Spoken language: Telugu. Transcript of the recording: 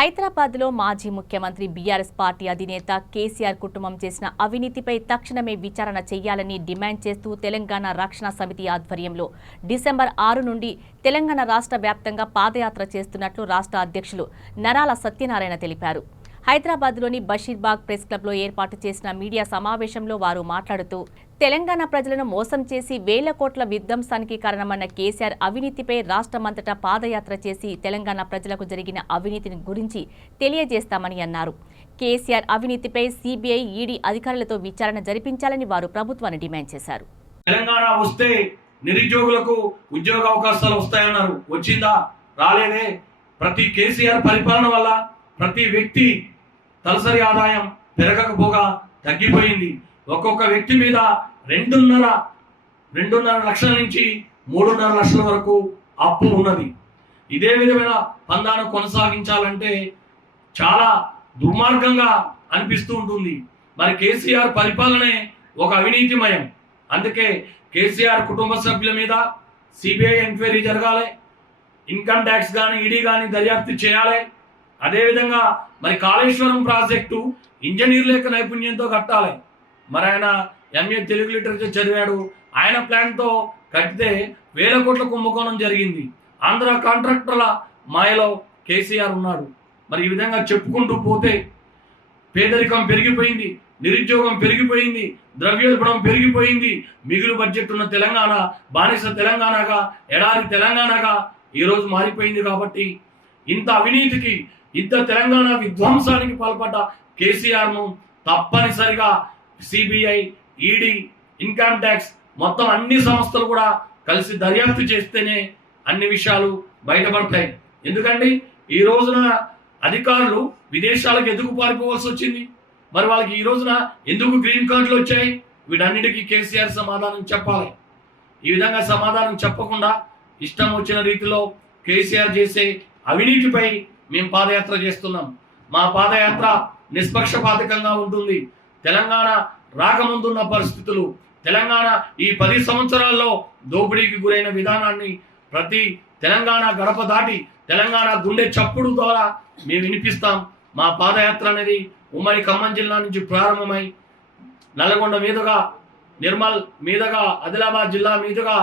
హైదరాబాద్లో మాజీ ముఖ్యమంత్రి బీఆర్ఎస్ పార్టీ అధినేత కేసీఆర్ కుటుంబం చేసిన అవినీతిపై తక్షణమే విచారణ చేయాలని డిమాండ్ చేస్తూ తెలంగాణ రక్షణ సమితి ఆధ్వర్యంలో డిసెంబర్ ఆరు నుండి తెలంగాణ రాష్ట్ర వ్యాప్తంగా పాదయాత్ర చేస్తున్నట్లు రాష్ట్ర అధ్యక్షులు నరాల సత్యనారాయణ తెలిపారు. హైదరాబాద్లోని బషీర్బాగ్ ప్రెస్ క్లబ్లో ఏర్పాటు చేసిన మీడియా సమావేశంలో వారు మాట్లాడుతూ తెలంగాణ ప్రజలను మోసం చేసి వేల కోట్ల విధ్వంసానికి కారణమన్న కేసీఆర్ అవినీతిపై రాష్ట్రమంతటా పాదయాత్ర చేసి తెలంగాణ ప్రజలకు జరిగిన అవినీతిని గురించి తెలియజేస్తామని అన్నారు. కేసీఆర్ అవినీతిపై సిబిఐ ఈడీ అధికారులతో విచారణ జరిపించాలని వారు ప్రభుత్వాన్ని డిమాండ్ చేశారు. తెలంగాణ వస్తే నిరుద్యోగులకు ఉద్యోగ అవకాశాలు వస్తాయన్నారు. వచ్చిందా? రాలేదే. ప్రతి కేసీఆర్ పరిపాలన వల్ల ప్రతి వ్యక్తి తలసరి ఆదాయం పెరగకపోగా తగ్గిపోయింది. ఒక్కొక్క వ్యక్తి మీద రెండున్నర రెండున్నర లక్షల నుంచి మూడున్నర లక్షల వరకు అప్పు ఉన్నది. ఇదే విధమైన పందాను కొనసాగించాలంటే చాలా దుర్మార్గంగా అనిపిస్తూ ఉంటుంది. మరి కేసీఆర్ పరిపాలనే ఒక అవినీతిమయం. అందుకే కేసీఆర్ కుటుంబ సభ్యుల మీద సిబిఐ ఎంక్వైరీ జరగాలి. ఇన్కమ్ ట్యాక్స్ కానీ ఈడీ కానీ దర్యాప్తు చేయాలి. అదేవిధంగా మరి కాళేశ్వరం ప్రాజెక్టు ఇంజనీర్ల యొక్క నైపుణ్యంతో కట్టాలి. మరి ఆయన ఎంఏ తెలుగు లిటరేచర్ చదివాడు. ఆయన ప్లాన్తో కట్టితే వేల కోట్ల కుంభకోణం జరిగింది. ఆంధ్ర కాంట్రాక్టర్ల మాయలో కేసీఆర్ ఉన్నాడు. మరి ఈ విధంగా చెప్పుకుంటూ పోతే పేదరికం పెరిగిపోయింది నిరుద్యోగం పెరిగిపోయింది ద్రవ్యోల్బణం పెరిగిపోయింది. మిగులు బడ్జెట్ ఉన్న తెలంగాణ బానిస తెలంగాణగా ఎడారి తెలంగాణగా ఈరోజు మారిపోయింది కాబట్టి ఇంత అవినీతికి ఇంత తెలంగాణ విధ్వంసానికి పాల్పడ్డ కేసీఆర్ను తప్పనిసరిగా సిబిఐ ఈడీ ఇన్కమ్ ట్యాక్స్ మొత్తం అన్ని సంస్థలు కూడా కలిసి దర్యాప్తు చేస్తేనే అన్ని విషయాలు బయటపడతాయి. ఎందుకండి? ఈ రోజున అధికారులు విదేశాలకు ఎందుకు పారిపోవాల్సి వచ్చింది? మరి వాళ్ళకి ఈ రోజున ఎందుకు గ్రీన్ కార్డులు వచ్చాయి? వీటన్నిటికీ కేసీఆర్ సమాధానం చెప్పాలి. ఈ విధంగా సమాధానం చెప్పకుండా ఇష్టం వచ్చిన రీతిలో కేసీఆర్ చేసే అవినీతిపై మేము పాదయాత్ర చేస్తున్నాం. మా పాదయాత్ర నిష్పక్షపాతకంగా ఉంటుంది. తెలంగాణ రాకముందున్న పరిస్థితులు తెలంగాణ ఈ పది సంవత్సరాల్లో దోపిడీకి గురైన విధానాన్ని ప్రతి తెలంగాణ గడప దాటి తెలంగాణ గుండె చప్పుడు ద్వారా మేము వినిపిస్తాం. మా పాదయాత్ర అనేది ఉమ్మడి ఖమ్మం జిల్లా నుంచి ప్రారంభమై నల్గొండ మీదుగా నిర్మల్ మీదుగా ఆదిలాబాద్ జిల్లా మీదుగా